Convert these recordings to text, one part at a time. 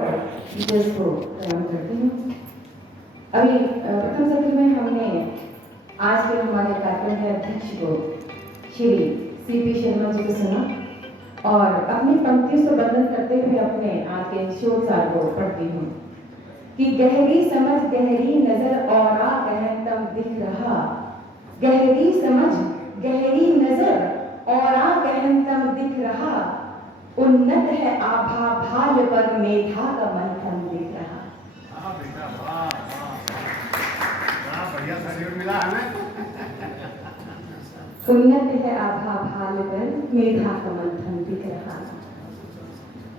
Teachers को प्रणाम करती हूँ। अभी प्रथम सत्र में हमने आज के हमारे कार्यक्रम के अध्यक्ष को श्री CP शर्मा जी को सुना और अपनी पंक्तियों से बंधन करते हुए अपने आज के शोध सार को पढ़ती हूँ कि गहरी समझ गहरी नजर और गहन तम दिख रहा, गहरी समझ गहरी नजर और गहन तम दिख रहा, उन्नत है आभा भाल पर मेधा का मंथन दिख रहा। हाँ बेटा, वाह वाह, बढ़िया सहयोग मिला हमें। उन्नत है आभा भाल पर मेधा का मंथन दिख रहा।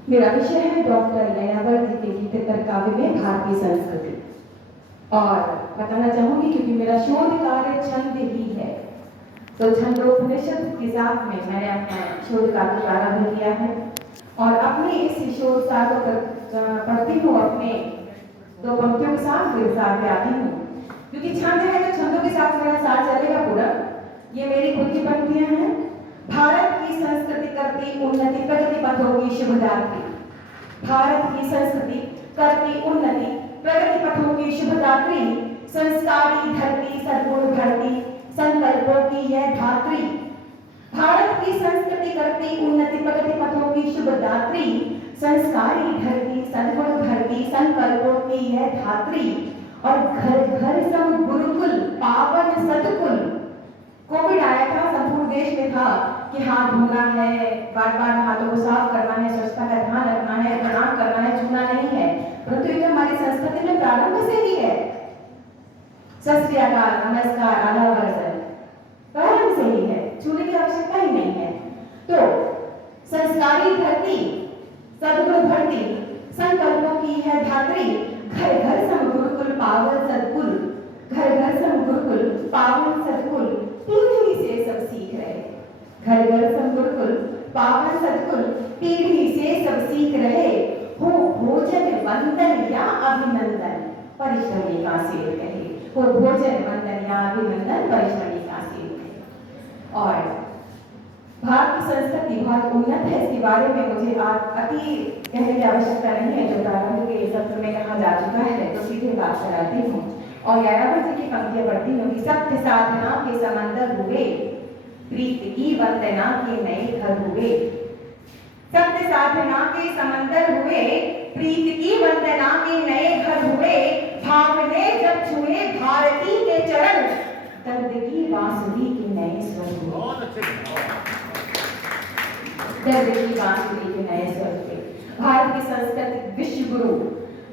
मेरा विषय है डॉक्टर यायावर जी के गीतकर काव्य में भारतीय संस्कृति और बताना चाहूंगी क्योंकि मेरा शोध कार्य छंद ही है, तो छंदोपनिषद के साथ में मैंने अपना शोध कार्य प्रारंभ किया है और अपने इस शोध सार को पढ़ती हूँ अपने दो पंक्तियों के साथ फिर साथ में आती हूँ क्योंकि छंद है तो छंदों के साथ मेरा साथ चलेगा पूरा। ये मेरी खुद की पंक्तियां हैं। भारत की संस्कृति करती उन्नति प्रगति पथों की शुभदात्री, भारत की संस्कृति करती उन्नति प्रगति पथों की शुभदात्री, संस्कारी धरती सद्गुण भरती संकल्पों की यह धात्री। भारत की संस्कृति करती उन्नति प्रगति पथों की शुभदात्री, संस्कारी धरती सद्गुण भरती संकल्पों की यह धात्री। और घर घर सब गुरुकुल पावन सदकुल। कोविड आया था, संपूर्ण देश में था कि हाथ धोना है, बार बार हाथों को साफ करना है, स्वच्छता का ध्यान रखना है, प्रणाम करना है, छूना नहीं है, परंतु ये हमारी संस्कृति में प्रारंभ से ही है। सत श्री अकाल, नमस्कार, आदाब वर्जन प्रारंभ से ही है, छूने की आवश्यकता ही नहीं है। तो संस्कारी धरती सद्गुण भरती संकल्पों की है धात्री, घर घर सम गुरुकुल पावन सदकुल, घर घर सम गुरुकुल पावन सदकुल, पीढ़ी से सब सीख रहे। घर घर सम गुरुकुल पावन सदकुल, पीढ़ी से सब सीख रहे। हो भोजन वंदन या अभिनंदन परिश्रमी का सेव कहे, हो भोजन वंदन या अभिनंदन परिश्रमी का सेव कहे। और भारत की संस्कृति बहुत उन्नत है, इसके बारे में मुझे अति कहने की आवश्यकता नहीं है, जो प्रारंभ के सत्र में कहा जा चुका है, तो सीधे बात कराती हूँ और यायावर जी की पंक्तियां पढ़ती हूँ कि सत्य साधना के समंदर हुए, प्रीत की वंदना के नए घर हुए। सत्य साधना के समंदर हुए, प्रीत की वंदना के नए घर हुए, भाव ने जब छुए भारती के चरण, दर्द की बांसुरी के नए स्वर हुए। दर्द की बांसुरी के नए स्वर हुए। भारत की संस्कृति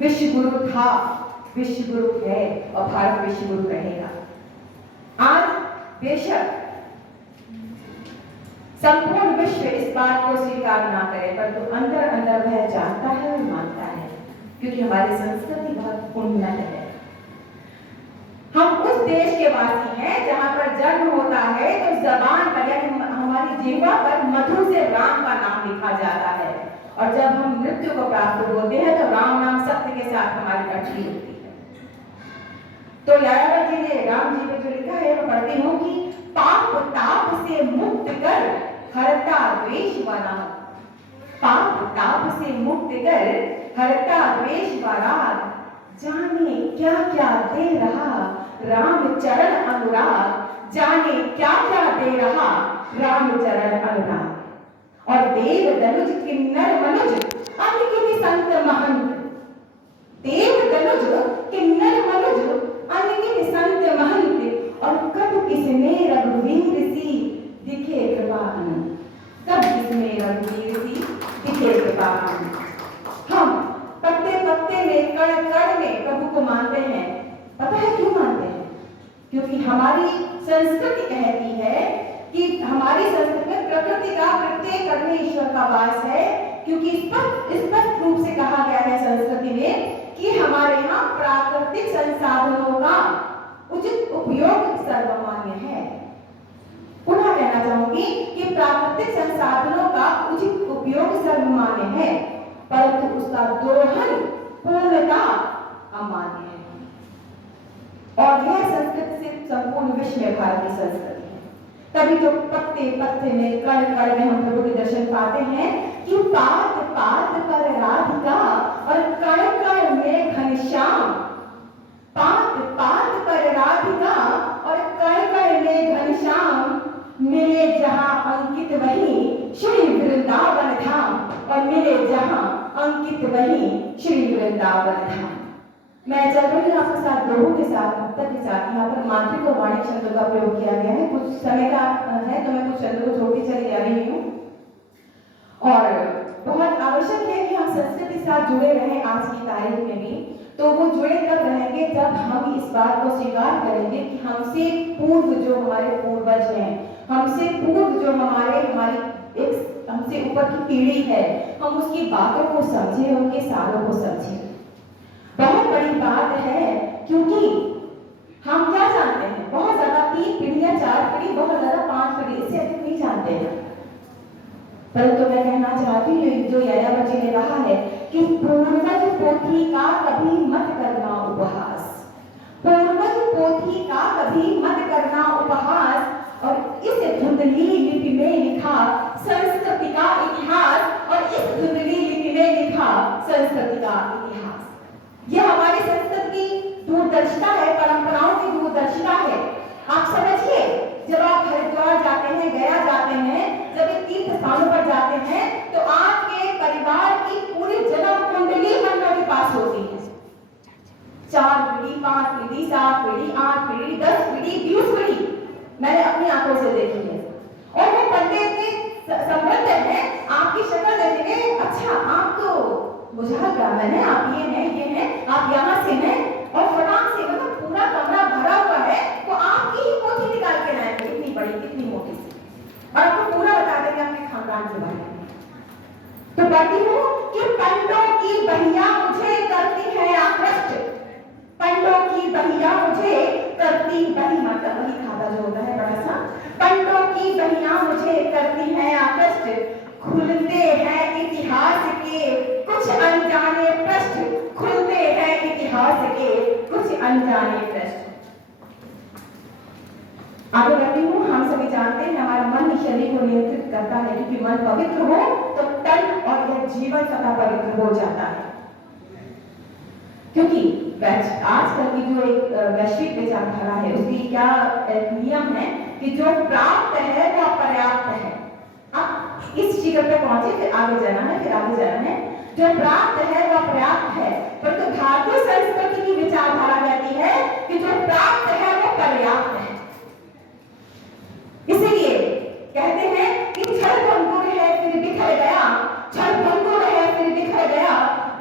विश्व गुरु था, विश्व गुरु है और भारत विश्व गुरु रहेगा। आज बेशक संपूर्ण विश्व इस बात को स्वीकार ना करे, पर तो अंदर अंदर वह जानता है और मानता है क्योंकि हमारी संस्कृति बहुत उन्नत है। हम उस देश के वासी हैं जहां पर जन्म होता है तो जबान पर यानी हमारी जीवा पर मधु से राम का नाम लिखा जाता है और जब हम मृत्यु को प्राप्त होते हैं तो राम नाम सत्य के साथ हमारी कटनी होती है। तो यायावर जी ने राम जी पे जो लिखा है वो पढ़ती हूँ कि पाप ताप से मुक्त कर हरता द्वेष वराग, पाप ताप से मुक्त कर हरता द्वेष वराग, जाने क्या क्या दे रहा राम चरण अनुराग, जाने क्या क्या दे रहा राम चरण अनुराग। और देव दनुज किन्नर मनुज अनगिन संत महंत, देव दनुज किन्नर मनुज अनगिन संत महंत, और कब किसने रघुवीर सी दिखे कृपा अनंत, कब किसने रघुवीर सी दिखे कृपा अनंत। हम पत्ते पत्ते में कण कण में प्रभु को मानते हैं। पता है क्यों मानते हैं? क्योंकि हमारी संस्कृति कहती है कि हमारी संस्कृति में प्रकृति का प्रत्येक कण में ईश्वर का वास है, क्योंकि स्पष्ट रूप से कहा गया है संस्कृति में कि हमारे यहाँ प्राकृतिक संसाधनों का उचित उपयोग सर्वमान्य है। पुनः कहना चाहूंगी कि प्राकृतिक संसाधनों का उचित उपयोग सर्वमान्य है, परंतु उसका दोहन पूर्णता अमान्य है। और यह संस्कृति सिर्फ संपूर्ण विश्व में भारत की संस्कृति है। तभी तो पत्ते पत्ते में कण कण में हम प्रभु के दर्शन पाते हैं कि पात पात पर राधिका और वहीं श्री वृंदावन धाम। मैं चल रही हूँ आपके साथ, लोगों के साथ, भक्तों के साथ। यहाँ पर मातृ और वाणिक शब्दों का प्रयोग किया गया है। कुछ समय का है तो मैं कुछ शब्दों को छोड़ के चली जा रही हूँ। और बहुत आवश्यक है कि हम संस्कृत के साथ जुड़े रहें आज की तारीख में भी। तो वो जुड़े तब रहेंगे जब हम इस बात को स्वीकार करेंगे कि हमसे पूर्व जो हमारे पूर्वज हैं, हमसे पूर्व जो हमारी एक हमसे ऊपर की पीढ़ी है, हम उसकी बातों को समझें, उनके सारों को समझें। बहुत बड़ी बात है, क्योंकि हम क्या जानते हैं, बहुत ज्यादा 3 पीढ़ियां, 4 पीढ़ी, बहुत ज्यादा 5 पीढ़ी, इससे अधिक नहीं जानते हैं। परंतु मैं कहना चाहती हूँ जो यायावर जी ने कहा है कि पूर्वज पोथी का कभी मत करना उपहास, पूर्वज पोथी का कभी मत करना उपहास। और इस धुंधली लिपि में लिखा संस्कृति का इतिहास, और इस धुंधली लिपि में लिखा संस्कृति का इतिहास। यह हमारी संस्कृति की दूरदर्शिता है, परंपराओं की दूरदर्शिता है। आप समझिए, जब आप हरिद्वार जाते हैं, गया जाते हैं, जब इन तीर्थ स्थानों पर जाते हैं, तो आपके परिवार की पूरी जन्म कुंडली मंडलों के पास होती है। 4 पीढ़ी, 5 पीढ़ी, 7 पीढ़ी, 8 पीढ़ी, 10 पीढ़ी, 20 पीढ़ी मैंने अपनी आंखों से देखी है। और वो पंडित के संबंध है, आपकी शक्ल देखेंगे, अच्छा आप तो बुझार ब्राह्मण है, आप ये हैं, आप यहाँ से हैं, और फटाक से मतलब पूरा कमरा भरा हुआ है, तो आपकी ही पोथी निकाल के लाएंगे, इतनी बड़ी, इतनी मोटी सी, और आपको पूरा बता देंगे अपने खानदान के बारे में। तो कहती हूँ कि पंडों की बहिया मुझे करती है आकृष्ट, पंडों की बहिया मुझे करती, बही मतलब वही खाता जो होता है बड़ा सा, पंडों की बहिया मुझे करती है आकृष्ट, खुलते हैं इतिहास के कुछ अनजाने पृष्ठ, खुलते हैं इतिहास के कुछ अनजाने पृष्ठ। आगे बढ़ती हूँ। हम सभी जानते हैं हमारा मन ही शरीर को नियंत्रित करता है, क्योंकि मन पवित्र हो तो तन और यह जीवन सदा पवित्र हो जाता है। क्योंकि आजकल की जो एक वैश्विक विचारधारा है, उसकी क्या एक नियम है कि जो प्राप्त है वह पर्याप्त है। अब इस शिखर पे पहुंचे, फिर आगे जाना है, फिर आगे जाना है। जो प्राप्त है वह पर्याप्त है, परंतु भारतीय संस्कृति की विचारधारा कहती है कि जो प्राप्त है वह पर्याप्त है। इसीलिए कहते हैं कि क्षण भंगुर है फिर बिखर गया, क्षण भंगुर है फिर बिखर गया,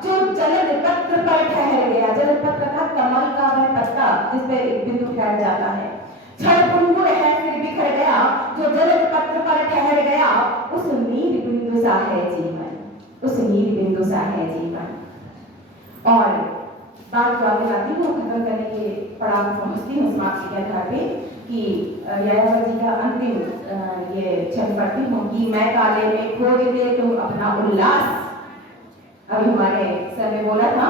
जो जलद पत्र पर ठहर गया। जलद पत्र का कमल का वह पत्ता जिस पे बिंदु ठहर जाता है। क्षण भंगुर है फिर बिखर गया, जो जलद पत्र पर ठहर गया, उस नील बिंदु सा है जीवन, उस नील बिंदु सा है जीवन। और बात को आगे लाती हूँ, खत्म करने के पड़ाव पर पहुंचती हूँ, समाप्ति के आधार पे, कि यायावर जी का अंतिम ये छंद पढ़ती हूँ कि मैं काले में खोज दे तुम अपना उल्लास। अभी हमारे सर में बोला था,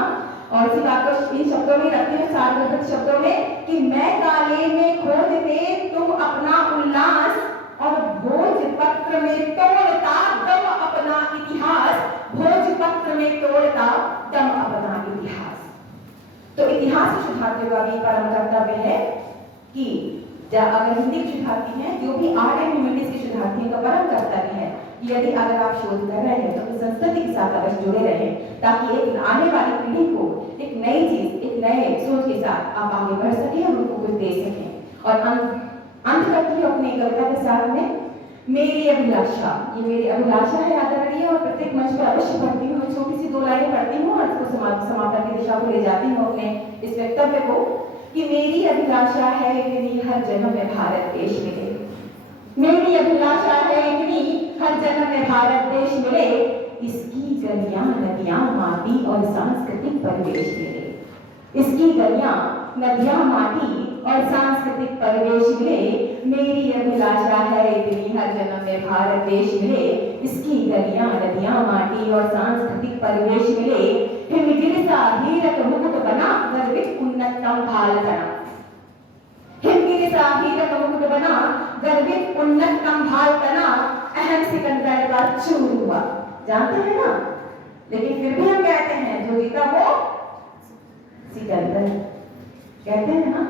और इसी बात को इन शब्दों में रखती हूँ, सार्थक शब्दों में, कि मैं काले में खोज दे तुम अपना उल्लास, और भोजपत्र में तोड़ता दम अपना इतिहास, भोजपत्र में तोड़ता दम अपना इतिहास। तो इतिहास को सुधारते हुए भी परम कर्तव्य है कि अगर हिंदी की सुधारती हैं, जो भी आर्ट एंड ह्यूमैनिटीज की सुधारती हैं, का परम कर्तव्य है यदि अगर आप शोध कर रहे हैं तो संस्कृति के साथ अवश्य जुड़े रहें, ताकि एक आने वाली पीढ़ी को एक नई चीज, एक नए सोच के साथ आप आगे बढ़ सकें और उनको कुछ दे सकें। और अंत करती हूँ अपनी कविता के साथ में, मेरी अभिलाषा। ये मेरी अभिलाषा है आदरणीय, और प्रत्येक मंच पर अवश्य पढ़ती हूँ। छोटी सी 2 लाइनें पढ़ती हूँ और उसको समापन की दिशा को ले जाती हूँ अपने इस वक्तव्य को, कि मेरी अभिलाषा है इतनी हर जन्म में भारत देश मिले, मेरी अभिलाषा है इतनी हर जन्म में भारत देश मिले, इसकी गलियां नदियां माटी और सांस्कृतिक परिवेश मिले, इसकी गलियां नदियां माटी और सांस्कृतिक परिवेश मिले, मेरी अभिलाषा है इतनी हर जन्म में भारत देश मिले, इसकी गलियां नदियां माटी और सांस्कृतिक परिवेश मिले, हिमगिर सा हीरक मुकुट बना गर्वित उन्नतम भाल बना, हिमगिर सा हीरक मुकुट बना गर्वित उन्नतम भाल तना, अहम सिकंदर का चूर हुआ। जानते हैं ना, लेकिन फिर भी हम कहते हैं जो जीता वो सिकंदर, कहते हैं ना।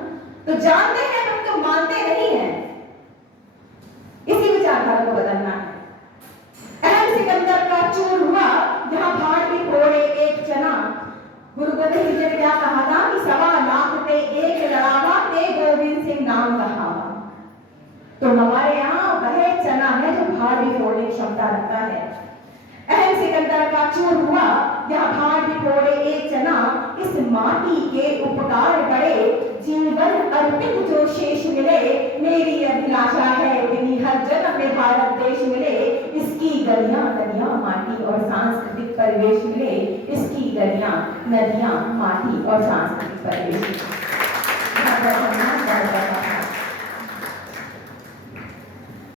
तो जानते हैं हम तो मानते नहीं हैं, इसी विचारधारा को बदलना है। अहम सिकंदर का चूर हुआ, जहां भाड़ भी फोड़े एक गुरु गोबिंद सिंह जी ने क्या कहा था कि 1.25 लाख पे एक लड़ावा ते गोविंद सिंह नाम कहावा। तो हमारे यहाँ वह चना है जो भार भी फोड़ने की क्षमता रखता है। अहम सिकंदर का चूर हुआ, यह भार भी फोड़े एक चना, इस माटी के उपकार बड़े, जीवन अर्पित जो शेष मिले, मेरी अभिलाषा है कि हर जन्म में भारत देश मिले, इसकी गलियां नदियां माटी और सांस्कृतिक परिवेश मिले, इसकी गलियां नदियां माटी और सांस्कृतिक परिवेश मिले।